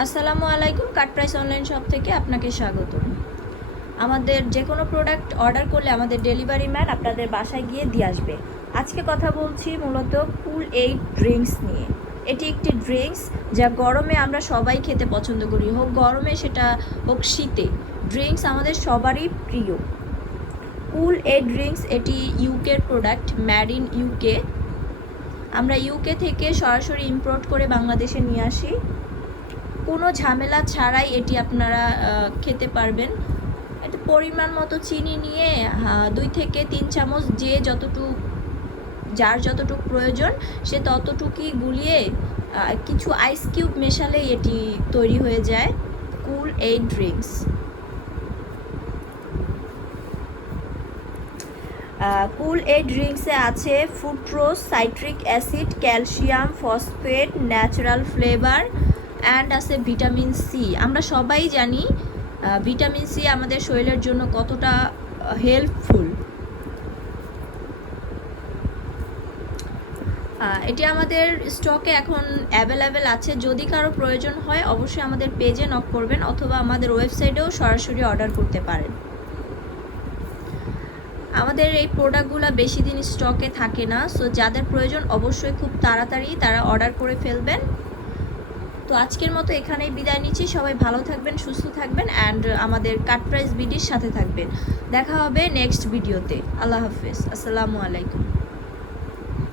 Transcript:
আসসালামু আলাইকুম, কাট price online shop থেকে আপনাকে স্বাগত। আমাদের যে কোনো প্রোডাক্ট অর্ডার করলে আমাদের ডেলিভারি ম্যান আপনাদের বাসায় গিয়ে দিয়ে আসবে। আজকে কথা বলছি মূলত কুল এইড ড্রিঙ্কস নিয়ে। এটি একটি ড্রিঙ্কস যা গরমে আমরা সবাই খেতে পছন্দ করি, হোক গরমে সেটা হোক শীতে। ড্রিঙ্কস আমাদের সবারই প্রিয়। কুল এইড ড্রিঙ্কস এটি ইউকের প্রোডাক্ট, মেড ইন ইউকে। আমরা ইউকে থেকে সরাসরি ইম্পোর্ট করে বাংলাদেশে নিয়ে আসি। কোনো ঝামেলা ছাড়াই এটি আপনারা খেতে পারবেন। এটা পরিমাণ মতো চিনি নিয়ে 2 থেকে 3 চামচ যার যতটুকু প্রয়োজন সে ততটুকুই গুলিয়ে কিছু আইস কিউব মেশালেই এটি তৈরি হয়ে যায় Kool Aid drinks. Kool Aid ড্রিঙ্কসে আছে ফুট্রোজ, citric acid, calcium, phosphate, natural flavour and আছে ভিটামিন সি। আমরা সবাই জানি ভিটামিন সি আমাদের শরীরের জন্য কতটা হেল্পফুল। এটি আমাদের স্টকে এখন অ্যাভেলেবেল আছে। যদি কারো প্রয়োজন হয় অবশ্যই আমাদের পেজে নক করবেন অথবা আমাদের ওয়েবসাইটেও সরাসরি অর্ডার করতে পারেন। আমাদের এই প্রোডাক্টগুলো বেশি দিন স্টকে থাকে না, সো যাদের প্রয়োজন অবশ্যই খুব তাড়াতাড়ি তারা অর্ডার করে ফেলবেন। তো আজকের মতো এখানেই বিদায় নিচ্ছি। সবাই ভালো থাকবেন, সুস্থ থাকবেন অ্যান্ড আমাদের কাট প্রাইস বিডির সাথে থাকবেন। দেখা হবে নেক্সট ভিডিওতে। আল্লাহ হাফেজ, আসসালামু আলাইকুম।